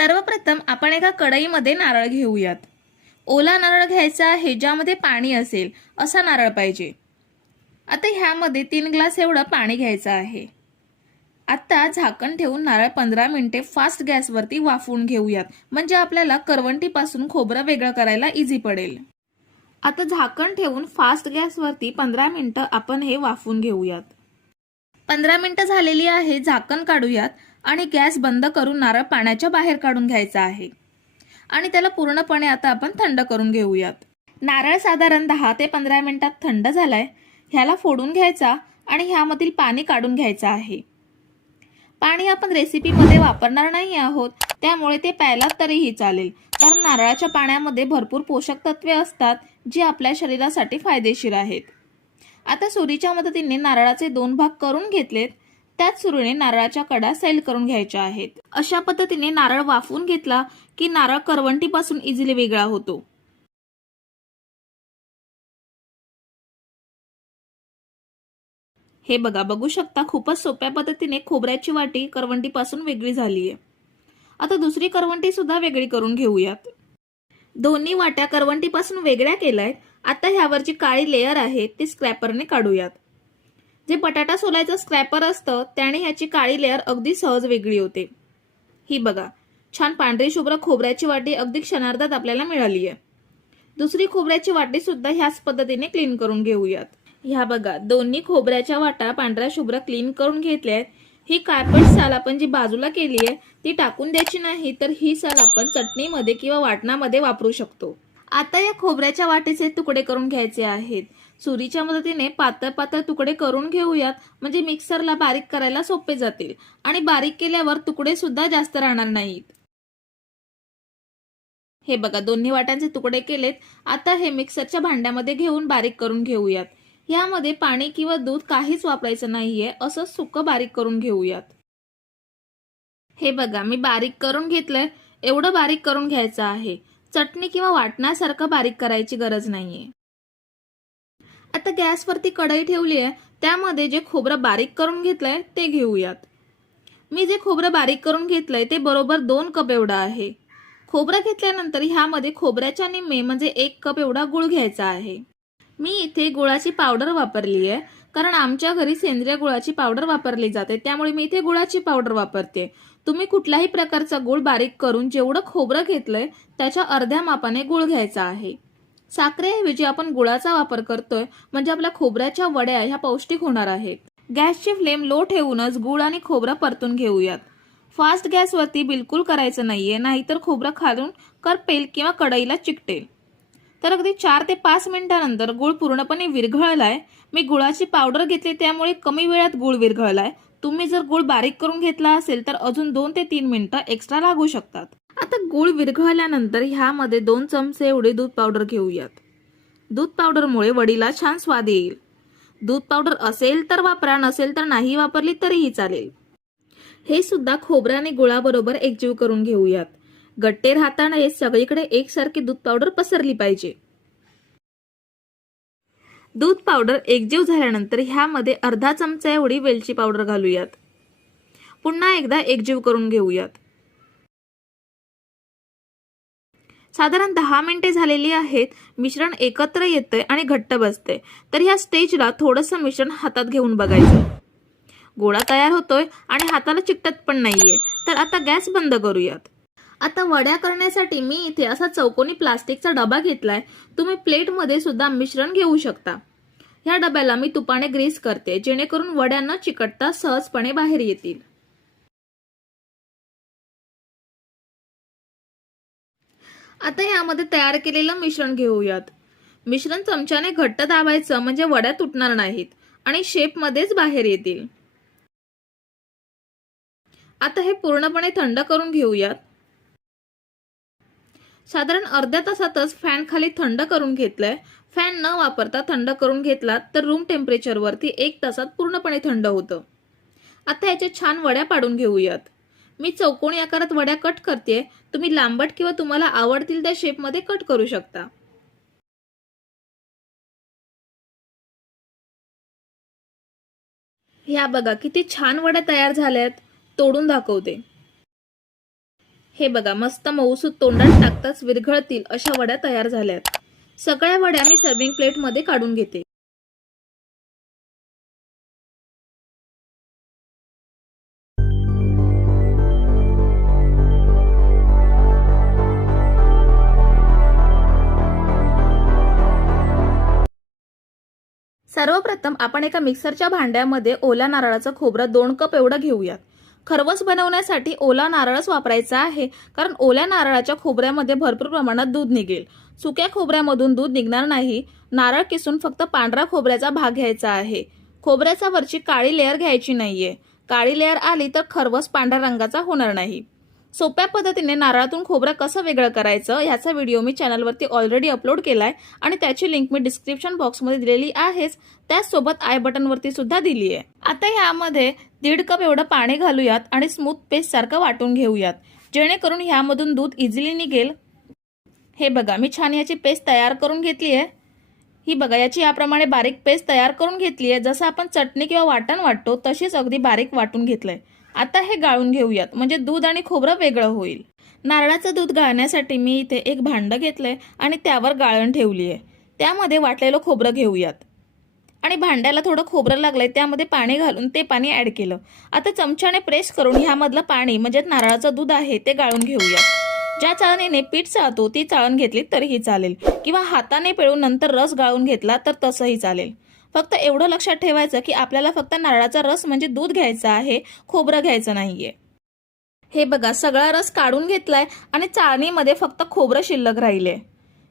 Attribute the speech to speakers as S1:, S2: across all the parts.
S1: सर्वप्रथम आपण एका कढईमध्ये नारळ घेऊयात. ओला नारळ घ्यायचा आहे ज्यामध्ये पाणी असेल असा नारळ पाहिजे. आता ह्यामध्ये तीन ग्लास एवढं पाणी घ्यायचं आहे. आत्ता झाकण ठेवून नारळ पंधरा मिनिटे फास्ट गॅसवरती वाफवून घेऊयात. म्हणजे आपल्याला करवंटीपासून खोबरं वेगळं करायला इझी पडेल. आता झाकण ठेवून फास्ट गॅसवरती पंधरा मिनटं आपण हे वाफवून घेऊयात. पंधरा मिनटं झालेली आहे झाकण काढूयात. आणि गॅस बंद करून नारळ पाण्याच्या बाहेर काढून घ्यायचा आहे. आणि त्याला पूर्णपणे आता आपण थंड करून घेऊयात. नारळ साधारण दहा ते पंधरा मिनिटात थंड झालाय ह्याला फोडून घ्यायचा आणि ह्यामधील पाणी काढून घ्यायचं आहे. पाणी आपण रेसिपीमध्ये वापरणार नाही आहोत त्यामुळे ते प्यायला तरीही चालेल कारण नारळाच्या पाण्यामध्ये भरपूर पोषक तत्वे असतात जी आपल्या शरीरासाठी फायदेशीर आहेत. आता सुरीच्या मदतीने नारळाचे दोन भाग करून घेतलेत त्याच सुरूने नारळाच्या कडा सैल करून घ्यायच्या आहेत. अशा पद्धतीने नारळ वाफवून घेतला की नारळ करवंटीपासून इझिली वेगळा होतो. हे बघा बघू शकता खूपच सोप्या पद्धतीने खोबऱ्याची वाटी करवंटीपासून वेगळी झाली आहे आता दुसरी करवंटी सुद्धा वेगळी करून घेऊयात. दोन्ही वाट्या करवंटीपासून वेगळ्या केल्यात. आता ह्यावर जी काळी लेयर आहे ती स्क्रॅपरने काढूयात. जे बटाटा सोलायचं स्क्रॅपर असतं त्याने ह्याची काळी लेअर अगदी सहज वेगळी होते. ही बघा छान पांढरी शुभ्र खोबऱ्याची वाटी अगदी क्षणार्धात आपल्याला मिळाली आहे. दुसरी खोबऱ्याची वाटी सुद्धा ह्याच पद्धतीने क्लीन करून घेऊयात. ह्या बघा दोन्ही खोबऱ्याच्या वाटा पांढऱ्या शुभ्र क्लीन करून घेतल्या आहेत. ही कार्पेट साल आपण जी बाजूला केली आहे ती टाकून द्यायची नाही तर ही साल आपण चटणीमध्ये किंवा वाटणामध्ये वापरू शकतो. आता या खोबऱ्याच्या वाटेचे तुकडे करून घ्यायचे आहेत. सुरीच्या मदतीने पातळ पातळ तुकडे करून घेऊयात. म्हणजे मिक्सरला बारीक करायला सोपे जातील. आणि बारीक केल्यावर तुकडे सुद्धा जास्त राहणार नाहीत. हे बघा दोन्ही वाट्यांचे तुकडे केलेत. आता हे मिक्सरच्या भांड्यामध्ये घेऊन बारीक करून घेऊयात. यामध्ये पाणी किंवा दूध काहीच वापरायचं नाहीये. असं सुकं बारीक करून घेऊयात. हे बघा मी बारीक करून घेतलंय. एवढं बारीक करून घ्यायचं आहे. चटणी किंवा वाटण्यासारखं बारीक करायची गरज नाहीये. आता गॅसवरती कढई ठेवली आहे त्यामध्ये जे खोबरं बारीक करून घेतलंय ते घेऊयात. मी जे खोबरं बारीक करून घेतलंय ते बरोबर दोन कप एवढं आहे. खोबरं घेतल्यानंतर ह्यामध्ये खोबऱ्याच्या निम्मे म्हणजे एक कप एवढा गुळ घ्यायचा आहे. मी इथे गुळाची पावडर वापरली आहे कारण आमच्या घरी सेंद्रिय गुळाची पावडर वापरली जाते त्यामुळे मी इथे गुळाची पावडर वापरते. तुम्ही कुठल्याही प्रकारचा गुळ बारीक करून जेवढं खोबरं घेतलंय त्याच्या अर्ध्या मापाने गुळ घ्यायचा आहे. साखरेऐवजी आपण गुळाचा वापर करतोय म्हणजे आपल्या खोबऱ्याच्या वड्या ह्या पौष्टिक होणार आहेत. गॅसची फ्लेम लो ठेवूनच गुळ आणि खोबरं परतून घेऊयात. फास्ट गॅसवरती बिलकुल करायचं नाहीये नाहीतर खोबरं खालून करपेल किंवा कढईला चिकटेल. तर अगदी चार ते पाच मिनिटानंतर गुळ पूर्णपणे विरघळलाय. मी गुळाची पावडर घेतली त्यामुळे कमी वेळात गुळ विरघळलाय. तुम्ही जर गुळ बारीक करून घेतला असेल तर अजून दोन ते तीन मिनिटं एक्स्ट्रा लागू शकतात. आता गूळ विरघळल्यानंतर ह्यामध्ये दोन चमचे एवढे दूध पावडर घेऊयात. दूध पावडरमुळे वडीला छान स्वाद येईल. दूध पावडर असेल तर वापरा नसेल तर नाही वापरली तरीही चालेल. हे सुद्धा खोबऱ्याने गुळाबरोबर एकजीव करून घेऊयात. गट्टे राहताना हे सगळीकडे एकसारखी दूध पावडर पसरली पाहिजे. दूध पावडर एकजीव झाल्यानंतर ह्यामध्ये अर्धा चमचा एवढी वेलची पावडर घालूयात. पुन्हा एकदा एकजीव करून घेऊयात. साधारण दहा मिनिटे झालेली आहेत. मिश्रण एकत्र येते आणि घट्ट बसते तर ह्या स्टेजला थोडंसं मिश्रण हातात घेऊन बघायचं. गोळा तयार होतोय आणि हाताला चिकटत पण नाहीये. तर आता गॅस बंद करूयात. आता वड्या करण्यासाठी मी इथे असा चौकोनी प्लास्टिकचा डबा घेतलाय. तुम्ही प्लेटमध्ये सुद्धा मिश्रण घेऊ शकता. ह्या डब्याला मी तुपाने ग्रीस करते जेणेकरून वड्या न चिकटता सहजपणे बाहेर येतील. आता यामध्ये तयार केलेलं मिश्रण घेऊयात. मिश्रण चमच्याने घट्ट दाबायचं म्हणजे वड्या तुटणार नाहीत आणि शेपमध्येच बाहेर येतील. आता हे पूर्णपणे थंड करून घेऊयात. साधारण अर्ध्या तासातच फॅन खाली थंड करून घेतलंय. फॅन न वापरता थंड करून घेतलात तर रूम टेम्परेचरवरती एक तासात पूर्णपणे थंड होतं. आता याच्या छान वड्या पाडून घेऊयात. मी चौकोनी आकारात वड्या कट करते. तुम्ही लांबट किंवा तुम्हाला आवडतील त्या शेपमध्ये कट करू शकता. ह्या बघा किती छान वड्या तयार झाल्यात. तोडून दाखवते. हे बघा मस्त मऊसूत तोंडात टाकताच विरघळतील अशा वड्या तयार झाल्यात. सगळ्या वड्या मी सर्विंग प्लेटमध्ये काढून घेते. सर्वप्रथम आपण एका मिक्सरच्या भांड्यामध्ये ओल्या नारळाचं खोबरं दोन कप एवढं घेऊयात. खरवस बनवण्यासाठी ओला नारळच वापरायचा आहे कारण ओल्या नारळाच्या खोबऱ्यामध्ये भरपूर प्रमाणात दूध निघेल. सुक्या खोबऱ्यामधून दूध निघणार नाही नारळ किसून फक्त पांढरा खोबऱ्याचा भाग घ्यायचा आहे. खोबऱ्याचा वरची काळी लेअर घ्यायची नाहीये. काळी लेअर आली तर खरवस पांढऱ्या रंगाचा होणार नाही. सोप्या पद्धतीने नारळातून खोबरं कसं वेगळं करायचं ह्याचा व्हिडिओ मी चॅनलवरती ऑलरेडी अपलोड केलाय आणि त्याची लिंक मी डिस्क्रिप्शन बॉक्समध्ये दिलेली आहेच. त्याचसोबत आय बटनवरती सुद्धा दिली आहे. आता ह्यामध्ये दीड कप एवढं पाणी घालूयात आणि स्मूथ पेस्ट सारखं वाटून घेऊयात. जेणेकरून ह्यामधून दूध इझिली निघेल. हे बघा मी छान याची पेस्ट तयार करून घेतली आहे. ही बघा याची याप्रमाणे बारीक पेस्ट तयार करून घेतली आहे. जसं आपण चटणी किंवा वाटण वाटतो तशीच अगदी बारीक वाटून घेतलंय. आता हे गाळून घेऊयात. म्हणजे दूध आणि खोबरं वेगळं होईल. नारळाचं दूध गाळण्यासाठी मी इथे एक भांडं घेतलंय आणि त्यावर गाळण ठेवली आहे त्यामध्ये वाटलेलं खोबरं घेऊयात. आणि भांड्याला थोडं खोबरं लागलंय त्यामध्ये पाणी घालून ते पाणी ॲड केलं. आता चमच्याने प्रेस करून ह्यामधलं पाणी म्हणजे नारळाचं दूध आहे ते गाळून घेऊयात. ज्या चाळणीने पीठ चाळतो ती चाळण घेतली तरीही चालेल. किंवा हाताने पिळून नंतर रस गाळून घेतला तर तसंही चालेल. फक्त एवढं लक्षात ठेवायचं की आपल्याला फक्त नारळाचा रस म्हणजे दूध घ्यायचं आहे खोबरं घ्यायचं नाहीये. हे बघा सगळा रस काढून घेतलाय आणि चाळणीमध्ये फक्त खोबरं शिल्लक राहिले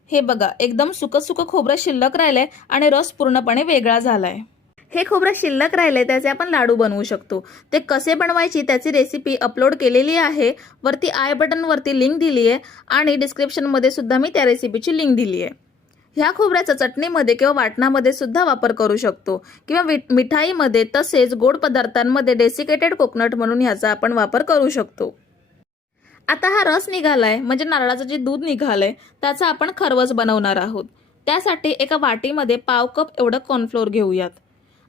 S1: हे बघा एकदम सुकं खोबरं शिल्लक राहिलंय आणि रस पूर्णपणे वेगळा झालाय. हे खोबरं शिल्लक राहिले त्याचे आपण लाडू बनवू शकतो. ते कसे बनवायची त्याची रेसिपी अपलोड केलेली आहे वरती आय बटनवरती लिंक दिली आहे आणि डिस्क्रिप्शनमध्ये सुद्धा मी त्या रेसिपीची लिंक दिली आहे ह्या खोबऱ्याचा चटणीमध्ये किंवा वाटणामध्ये सुद्धा वापर करू शकतो. किंवा मिठाईमध्ये तसेच गोड पदार्थांमध्ये डेसिकेटेड कोकोनट म्हणून ह्याचा आपण वापर करू शकतो. आता हा रस निघालाय म्हणजे नारळाचं जे दूध निघालंय त्याचा आपण खरवस बनवणार आहोत. त्यासाठी एका वाटीमध्ये पाव कप एवढं कॉर्नफ्लोअर घेऊयात.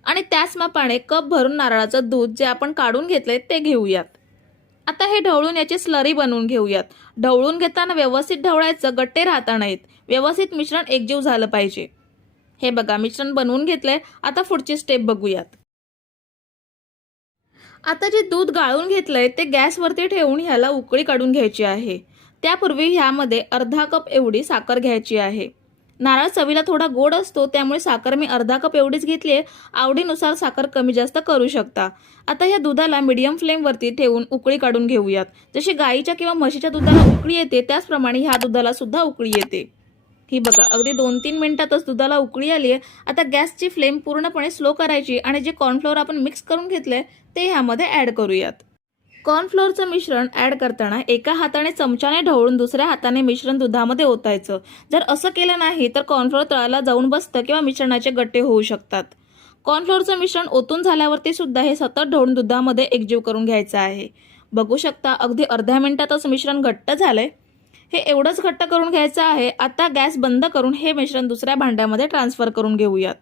S1: आणि त्याच मापाने कप भरून नारळाचं दूध जे आपण काढून घेतलंय ते घेऊयात. आता हे ढवळून याची स्लरी बनवून घेऊयात. ढवळून घेताना व्यवस्थित ढवळायचं गट्टे राहता नाहीत. व्यवस्थित मिश्रण एकजीव झालं पाहिजे. हे बघा मिश्रण बनवून घेतलंय. आता पुढची स्टेप बघूयात. आता जे दूध गाळून घेतलंय ते गॅसवरती ठेवून ह्याला उकळी काढून घ्यायची आहे. त्यापूर्वी ह्यामध्ये अर्धा कप एवढी साखर घ्यायची आहे. नारळ चवीला थोडा गोड असतो त्यामुळे साखर मी अर्धा कप एवढीच घेतली आहे आवडीनुसार साखर कमी जास्त करू शकता. आता ह्या दुधाला मिडियम फ्लेमवरती ठेवून उकळी काढून घेऊयात. जशी गाईच्या किंवा म्हशीच्या दुधाला उकळी येते त्याचप्रमाणे ह्या दुधाला सुद्धा उकळी येते. ही बघा अगदी दोन तीन मिनिटातच दुधाला उकळी आली आहे. आता गॅसची फ्लेम पूर्णपणे स्लो करायची आणि जे कॉर्नफ्लोअर आपण मिक्स करून घेतले ते ह्यामध्ये ॲड करूयात. कॉर्नफ्लोअरचं मिश्रण ॲड करताना एका हाताने चमच्याने ढवळून दुसऱ्या हाताने मिश्रण दुधामध्ये ओतायचं. जर असं केलं नाही तर कॉर्नफ्लोअर तळाला जाऊन बसतं किंवा मिश्रणाचे गट्टे होऊ शकतात. कॉर्नफ्लोअरचं मिश्रण ओतून झाल्यावरती सुद्धा हे सतत ढवळून दुधामध्ये एकजीव करून घ्यायचं आहे. बघू शकता अगदी अर्ध्या मिनिटातच मिश्रण घट्ट झालंय. हे एवढंच घट्ट करून घ्यायचं आहे आता गॅस बंद करून हे मिश्रण दुसऱ्या भांड्यामध्ये ट्रान्सफर करून घेऊयात.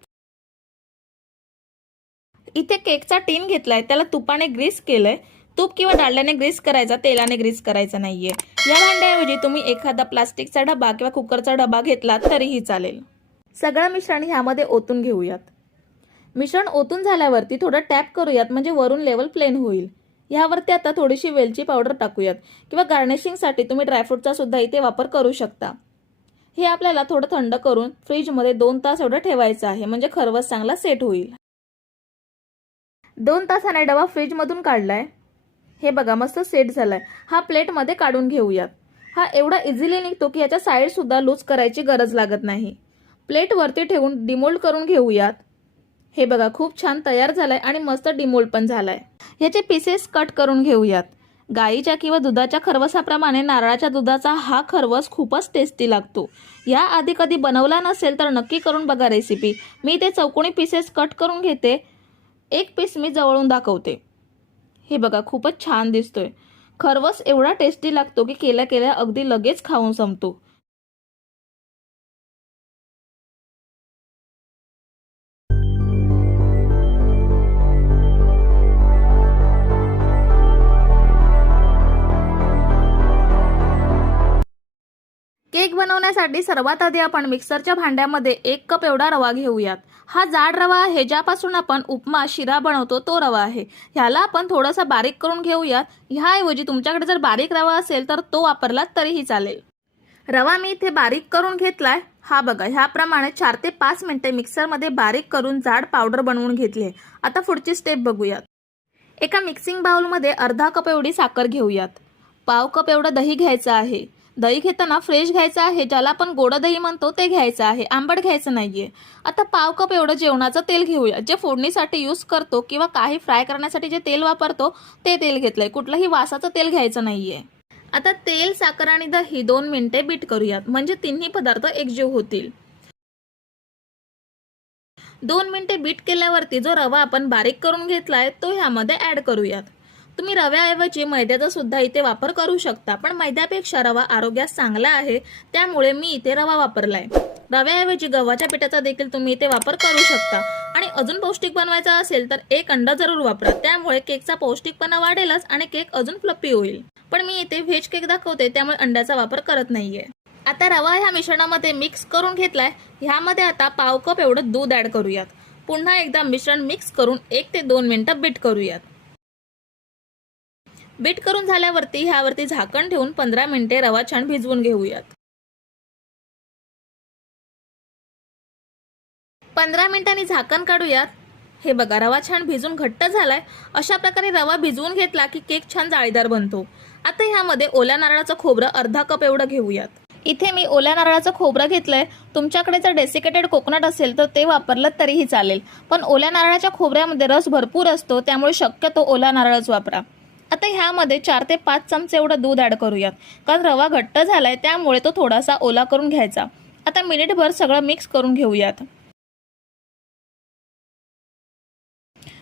S1: इथे केकचा टीन घेतलाय त्याला तुपाने ग्रीस केलंय. तूप किंवा डाळल्याने ग्रीस करायचा तेलाने ग्रीस करायचा नाहीये. या भांड्याऐवजी तुम्ही एखादा प्लास्टिकचा डबा किंवा कुकरचा डबा घेतला तरीही चालेल. सगळं मिश्रण ह्यामध्ये ओतून घेऊयात. मिश्रण ओतून झाल्यावरती थोडं टॅप करूयात म्हणजे वरून लेवल प्लेन होईल. ह्यावरती आता थोडीशी वेलची पावडर टाकूयात. किंवा गार्निशिंगसाठी तुम्ही ड्रायफ्रूटचा सुद्धा इथे वापर करू शकता. हे आपल्याला थोडं थंड करून फ्रीजमध्ये दोन तास एवढं ठेवायचं आहे. म्हणजे खरवस चांगला सेट होईल. दोन तासाने डबा फ्रीजमधून काढलाय. हे बघा मस्त सेट झालाय. हा प्लेटमध्ये काढून घेऊयात. हा एवढा इझिली निघतो की याच्या साईडसुद्धा लूज करायची गरज लागत नाही. प्लेटवरती ठेवून डिमोल्ड करून घेऊयात. हे बघा खूप छान तयार झालाय आणि मस्त डिमोल्ड पण झालाय. याचे पीसेस कट करून घेऊयात. गाईच्या किंवा दुधाच्या खरवसाप्रमाणे नारळाच्या दुधाचा हा खरवस खूपच टेस्टी लागतो. या आधी कधी बनवला नसेल तर नक्की करून बघा रेसिपी मी ते चौकोणी पीसेस कट करून घेते. एक पीस मी जवळून दाखवते. हे बघा खूपच छान दिसतोय. खरवस एवढा टेस्टी लागतो की केल्या केल्या अगदी लगेच खाऊन संपतो. केक बनवण्यासाठी सर्वात आधी आपण मिक्सरच्या भांड्यामध्ये एक कप एवढा रवा घेऊयात. हा जाड रवा आहे ज्यापासून आपण उपमा शिरा बनवतो तो रवा आहे. ह्याला आपण थोडासा बारीक करून घेऊयात. ह्याऐवजी तुमच्याकडे जर बारीक रवा असेल तर तो वापरलात तरीही चालेल. रवा मी इथे बारीक करून घेतलाय. हा बघा ह्याप्रमाणे चार ते पाच मिनिटे मिक्सरमध्ये बारीक करून जाड पावडर बनवून घेतली आता पुढची स्टेप बघूयात. एका मिक्सिंग बाउलमध्ये अर्धा कप एवढी साखर घेऊयात. पाव कप एवढं दही घ्यायचं आहे. दही घेताना फ्रेश घ्यायचं आहे ज्याला आपण गोड दही म्हणतो ते घ्यायचं आहे. आंबट घ्यायचं नाहीये. आता पाव कप एवढं जेवणाचं तेल घेऊया. जे फोडणीसाठी यूज करतो किंवा काही फ्राय करण्यासाठी जे तेल वापरतो ते तेल घेतलंय. कुठलंही वासाचं तेल घ्यायचं नाहीये. आता तेल साखर आणि दही दोन मिनिटे बीट करूयात. म्हणजे तिन्ही पदार्थ एकजीव होतील. दोन मिनिटे बीट केल्यावरती जो रवा आपण बारीक करून घेतलाय तो ह्यामध्ये ऍड करूयात. तुम्ही रव्याऐवजी मैद्याचा सुद्धा इथे वापर करू शकता पण मैद्यापेक्षा रवा आरोग्यास चांगला आहे त्यामुळे मी इथे रवा वापरलाय. रव्याऐवजी गव्हाच्या पिठाचा देखील तुम्ही इथे वापर करू शकता. आणि अजून पौष्टिक बनवायचा असेल तर एक अंडा जरूर वापरा त्यामुळे केकचा पौष्टिकपणा वाढेलच आणि केक अजून फ्लपी होईल. पण मी इथे व्हेज केक दाखवते त्यामुळे अंड्याचा वापर करत नाहीये. आता रवा ह्या मिश्रणामध्ये मिक्स करून घेतलाय ह्यामध्ये आता पाव कप एवढं दूध ऍड करूयात. पुन्हा एकदा मिश्रण मिक्स करून एक ते दोन मिनिटं बीट करूयात. बीट करून झाल्यावरती ह्यावरती झाकण ठेवून पंधरा मिनिटे रवा छान भिजवून घेऊयात. पंधरा मिनिटांनी झाकण काढूयात. हे बघा रवा छान भिजून घट्ट झालाय. अशा प्रकारे रवा भिजवून घेतला की केक छान जाळीदार बनतो. आता ह्यामध्ये ओल्या नारळाचं खोबरं अर्धा कप एवढं घेऊयात. इथे मी ओल्या नारळाचं खोबरं घेतलंय. तुमच्याकडे जर डेसिकेटेड कोकोनट असेल तर ते वापरलं तरीही चालेल. पण ओल्या नारळाच्या खोबऱ्यामध्ये रस भरपूर असतो त्यामुळे शक्यतो ओला नारळच वापरा. आता ह्यामध्ये चार ते पाच चमचे एवढं दूध ॲड करूयात. कारण रवा घट्ट झाला आहे त्यामुळे तो थोडासा ओला करून घ्यायचा. आता मिनिटभर सगळं मिक्स करून घेऊयात.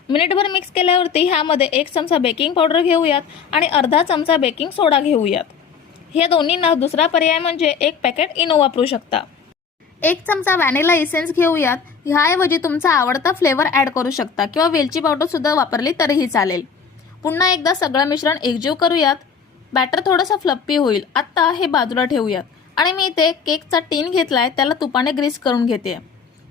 S1: मिनिटभर मिक्स केल्यावरती ह्यामध्ये एक चमचा बेकिंग पावडर घेऊयात आणि अर्धा चमचा बेकिंग सोडा घेऊयात. हे दोन्हींना दुसरा पर्याय म्हणजे एक पॅकेट इनो वापरू शकता. एक चमचा व्हॅनिला इसेन्स घेऊयात. ह्याऐवजी तुमचा आवडता फ्लेवर ॲड करू शकता किंवा वेलची पावडरसुद्धा वापरली तरीही चालेल. पुन्हा एकदा सगळं मिश्रण एकजीव करूयात. बॅटर थोडंसं फ्लप्पी होईल. आत्ता हे बाजूला ठेवूयात. आणि मी इथे केकचा टीन घेतलाय त्याला तुपाने ग्रीस करून घेते.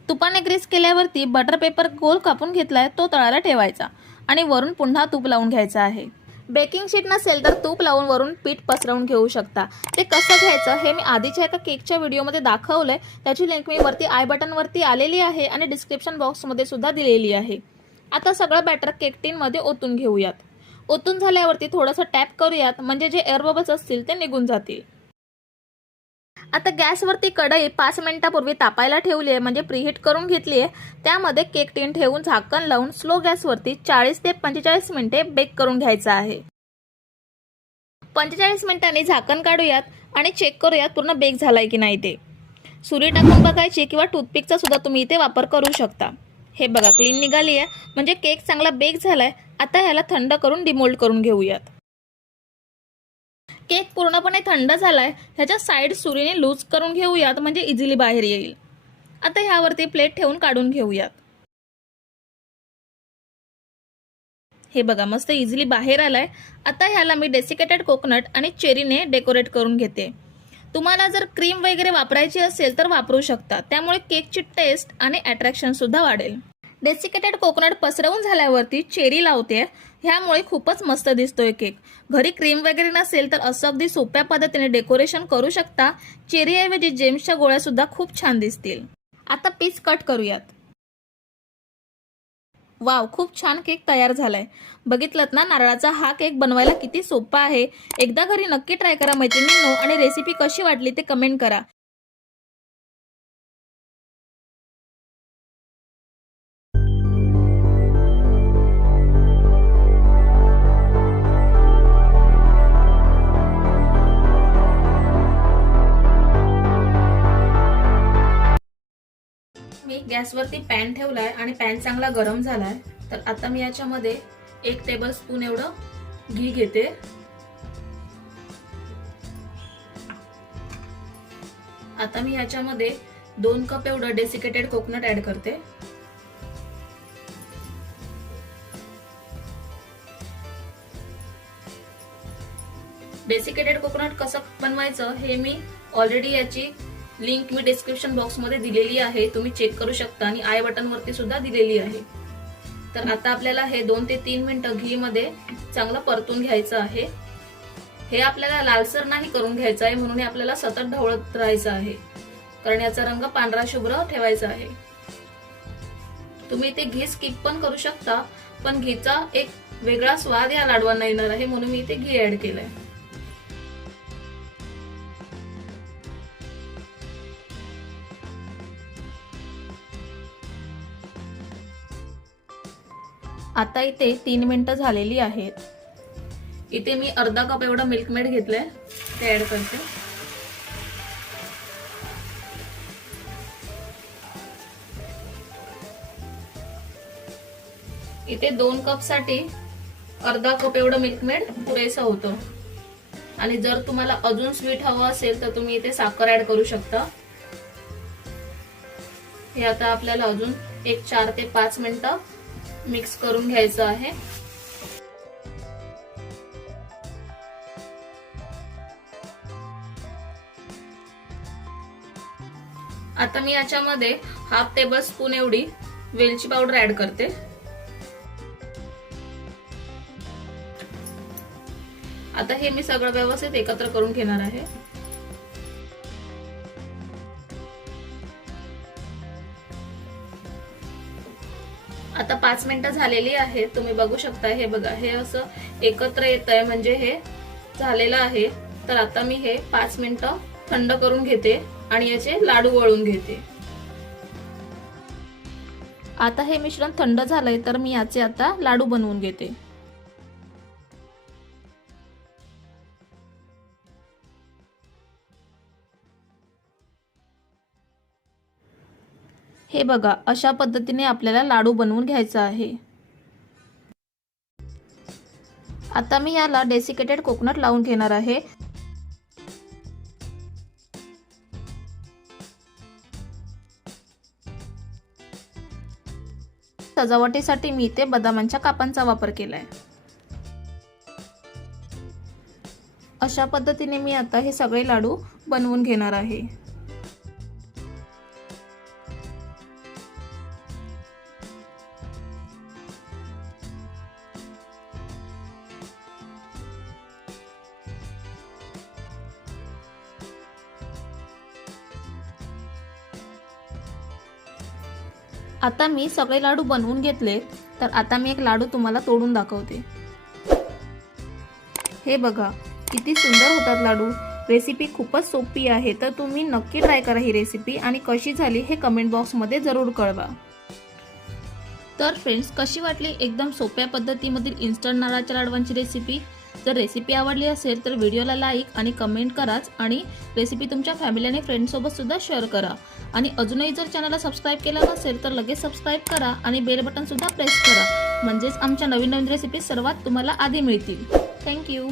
S1: तुपाने ग्रीस केल्यावरती बटर पेपर गोल कापून घेतलाय तो तळाला ठेवायचा. आणि वरून पुन्हा तूप लावून घ्यायचा आहे. बेकिंग शीट नसेल तर तूप लावून वरून पीठ पसरवून घेऊ शकता. ते कसं घ्यायचं हे मी आधीच्या एका केकच्या व्हिडिओमध्ये दाखवलंय. त्याची लिंक मी वरती आय बटनवरती आलेली आहे आणि डिस्क्रिप्शन बॉक्समध्ये सुद्धा दिलेली आहे. आता सगळं बॅटर केक टीनमध्ये ओतून घेऊयात. ओतून झाल्यावरती थोडंसं टॅप करूयात. म्हणजे जे एअर बबल्स असतील ते निघून जातील. आता गॅसवरती कढई पाच मिनिटापूर्वी तापायला ठेवली आहे. म्हणजे प्रीहीट करून घेतली आहे. त्यामध्ये केक टीन ठेवून झाकण लावून स्लो गॅसवरती चाळीस ते पंचेचाळीस मिनिटे बेक करून घ्यायचं आहे. पंचेचाळीस मिनिटांनी झाकण काढूयात आणि चेक करूयात पूर्ण बेक झालाय की नाही ते. सुरी टाकून बघायची किंवा टूथपिकचा सुद्धा तुम्ही इथे वापर करू शकता. हे बघा क्लीन निघाली आहे म्हणजे केक चांगला बेक झालाय. आता ह्याला थंड करून डिमोल्ड करून घेऊयात. केक पूर्णपणे थंड झालाय ह्याच्या साईड सुरीने लूज करून घेऊयात म्हणजे इझिली बाहेर येईल. आता ह्यावरती प्लेट ठेवून काढून घेऊयात. हे बघा मस्त इझिली बाहेर आलाय. आता ह्याला मी डेसिकेटेड कोकोनट आणि चेरीने डेकोरेट करून घेते. तुम्हाला जर क्रीम वगैरे वापरायची असेल तर वापरू शकता. त्यामुळे केकची टेस्ट आणि अट्रॅक्शन सुद्धा वाढेल. डेसिकेटेड कोकोनट पसरवून झाल्यावरती चेरी लावते ह्यामुळे खूपच मस्त दिसतोय केक घरी क्रीम वगैरे नसेल तर असं अगदी सोप्या पद्धतीने डेकोरेशन करू शकता. चेरीऐवजी जेम्सच्या गोळ्या सुद्धा खूप छान दिसतील. आता पीस कट करूयात. वाव खूप छान केक तयार झालाय. बघितलं ना नारळाचा हा केक बनवायला किती सोपा आहे. एकदा घरी नक्की ट्राय करा मैत्रिणींनो आणि रेसिपी कशी वाटली ते कमेंट करा. गॅसवरती पॅन ठेवलाय आणि पॅन चांगला गरम झालाय तर आता मी याच्यामध्ये एक टेबल स्पून एवढं घी घेते. आता मी याच्यामध्ये दोन कप एवढं डेसिकेटेड कोकोनट ऍड करते. डेसिकेटेड कोकोनट कसं बनवायचं हे मी ऑलरेडी याची लिंक मी डिस्क्रिप्शन बॉक्समध्ये दिलेली आहे. तुम्ही चेक करू शकता आणि आय बटनवरती सुद्धा दिलेली आहे. तर आता आपल्याला हे दोन ते तीन मिनिटं घीमध्ये चांगलं परतून घ्यायचं आहे. हे आपल्याला लालसर नाही करून घ्यायचं आहे म्हणून हे आपल्याला सतत ढवळत राहायचं आहे. कारण याचा रंग पांढरा शुभ्र ठेवायचा आहे. तुम्ही ते घी स्किप पण करू शकता पण घीचा एक वेगळा स्वाद या लाडवांना येणार आहे म्हणून मी इथे घी ऍड केलंय. आता इथे तीन मिनिटं झालेली आहेत. इथे मी अर्धा कप एवढं मिल्कमेड घेतलंय. ते ऍड करते. इथे दोन कपसाठी अर्धा कप एवढं मिल्कमेड पुरेसं होतं. आणि जर तुम्हाला अजून स्वीट हवं असेल तर तुम्ही इथे साखर ऍड करू शकता. हे आता आपल्याला अजून एक चार ते पाच मिनिटं मिक्स करून घ्यायचं आहे. आता मी याच्यामध्ये हाफ टेबल स्पून एवढी वेलची पावडर ऍड करते. आता हे मी सगळं व्यवस्थित एकत्र करून घेणार आहे. पाच मिनिटं झालेली आहेत. तुम्ही बघू शकता हे बघा हे असं एकत्र येत आहे म्हणजे हे झालेलं आहे. तर आता मी हे पाच मिनिटं थंड करून घेते आणि याचे लाडू वळून घेते. आता हे मिश्रण थंड झालंय तर मी याचे आता लाडू बनवून घेते. हे बघा अशा पद्धतीने आपल्याला लाडू बनवून घ्यायचा आहे. आता मी याला डेसिकेटेड कोकोनट लावून घेणार आहे. सजावटीसाठी मी इथे बदामांच्या कापांचा वापर केलाय. अशा पद्धतीने मी आता हे सगळे लाडू बनवून घेणार आहे. आता मी सगळे लाडू बनवून घेतले तर आता मी एक लाडू तुम्हाला तोडून दाखवते. हे बघा किती सुंदर होतात लाडू. रेसिपी खूपच सोपी आहे तर तुम्ही नक्की ट्राय करा ही रेसिपी आणि कशी झाली हे कमेंट बॉक्समध्ये जरूर कळवा. तर फ्रेंड्स कशी वाटली एकदम सोप्या पद्धतीमधील इन्स्टंट नारळाच्या लाडवांची रेसिपी? जर रेसिपी आवडली असेल तर व्हिडिओला लाईक आणि कमेंट कराच आणि रेसिपी तुमच्या फॅमिली आणि फ्रेंडसोबतसुद्धा शेअर करा. आणि अजूनही जर चॅनलला सबस्क्राईब केलं नसेल तर लगेच सबस्क्राईब करा आणि बेल बटनसुद्धा प्रेस करा. म्हणजेच आमच्या नवीन नवीन रेसिपी सर्वात तुम्हाला आधी मिळतील. थँक्यू